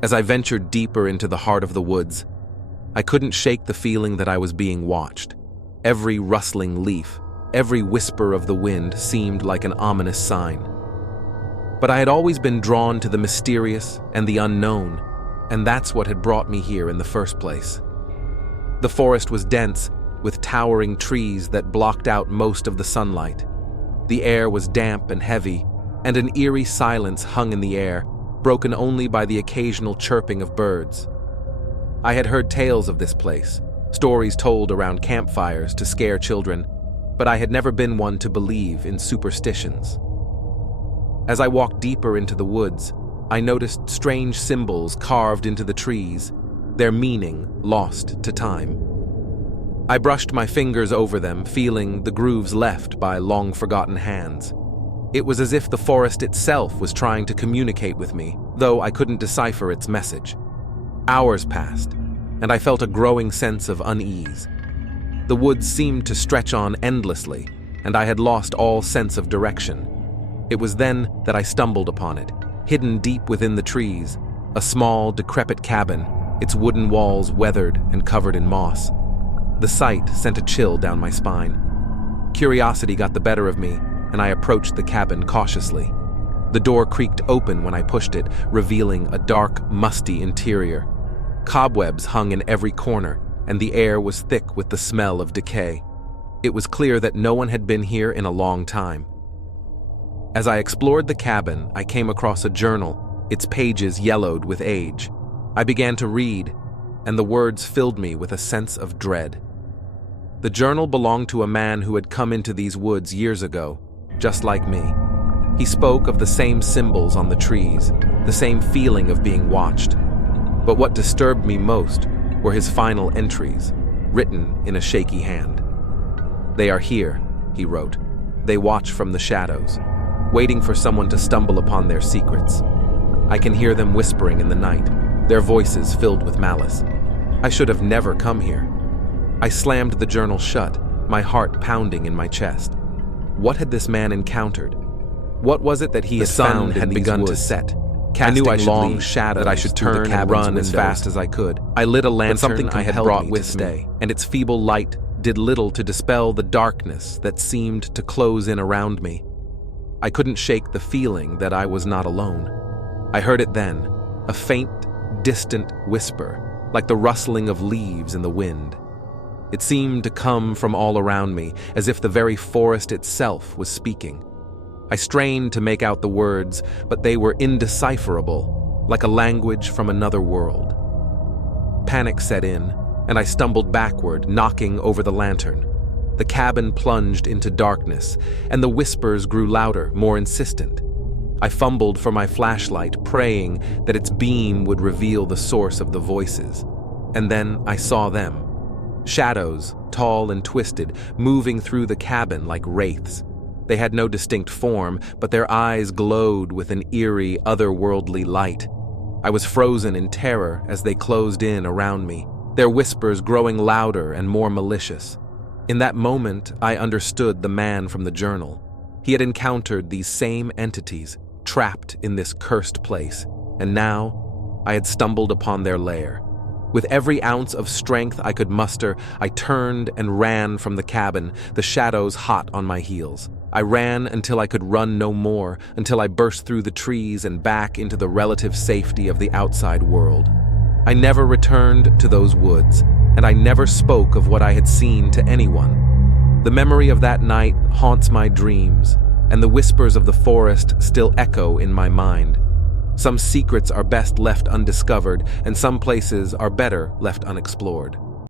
As I ventured deeper into the heart of the woods, I couldn't shake the feeling that I was being watched. Every rustling leaf, every whisper of the wind seemed like an ominous sign. But I had always been drawn to the mysterious and the unknown, and that's what had brought me here in the first place. The forest was dense, with towering trees that blocked out most of the sunlight. The air was damp and heavy, and an eerie silence hung in the air, broken only by the occasional chirping of birds. I had heard tales of this place, stories told around campfires to scare children, but I had never been one to believe in superstitions. As I walked deeper into the woods, I noticed strange symbols carved into the trees, their meaning lost to time. I brushed my fingers over them, feeling the grooves left by long-forgotten hands. It was as if the forest itself was trying to communicate with me, though I couldn't decipher its message. Hours passed, and I felt a growing sense of unease. The woods seemed to stretch on endlessly, and I had lost all sense of direction. It was then that I stumbled upon it, hidden deep within the trees, a small, decrepit cabin, its wooden walls weathered and covered in moss. The sight sent a chill down my spine. Curiosity got the better of me, and I approached the cabin cautiously. The door creaked open when I pushed it, revealing a dark, musty interior. Cobwebs hung in every corner, and the air was thick with the smell of decay. It was clear that no one had been here in a long time. As I explored the cabin, I came across a journal, its pages yellowed with age. I began to read, and the words filled me with a sense of dread. The journal belonged to a man who had come into these woods years ago, just like me. He spoke of the same symbols on the trees, the same feeling of being watched. But what disturbed me most were his final entries, written in a shaky hand. "They are here," he wrote. "They watch from the shadows, waiting for someone to stumble upon their secrets. I can hear them whispering in the night, their voices filled with malice. I should have never come here." I slammed the journal shut, my heart pounding in my chest. What had this man encountered? What was it that he had found had begun to set? I knew I should long shadow, that I should turn and run as fast as I could. I lit a lantern something I had brought with me, and its feeble light did little to dispel the darkness that seemed to close in around me. I couldn't shake the feeling that I was not alone. I heard it then, a faint, distant whisper, like the rustling of leaves in the wind. It seemed to come from all around me, as if the very forest itself was speaking. I strained to make out the words, but they were indecipherable, like a language from another world. Panic set in, and I stumbled backward, knocking over the lantern. The cabin plunged into darkness, and the whispers grew louder, more insistent. I fumbled for my flashlight, praying that its beam would reveal the source of the voices. And then I saw them. Shadows, tall and twisted, moving through the cabin like wraiths. They had no distinct form, but their eyes glowed with an eerie, otherworldly light. I was frozen in terror as they closed in around me, their whispers growing louder and more malicious. In that moment, I understood the man from the journal. He had encountered these same entities, trapped in this cursed place, and now I had stumbled upon their lair. With every ounce of strength I could muster, I turned and ran from the cabin, the shadows hot on my heels. I ran until I could run no more, until I burst through the trees and back into the relative safety of the outside world. I never returned to those woods, and I never spoke of what I had seen to anyone. The memory of that night haunts my dreams, and the whispers of the forest still echo in my mind. Some secrets are best left undiscovered, and some places are better left unexplored.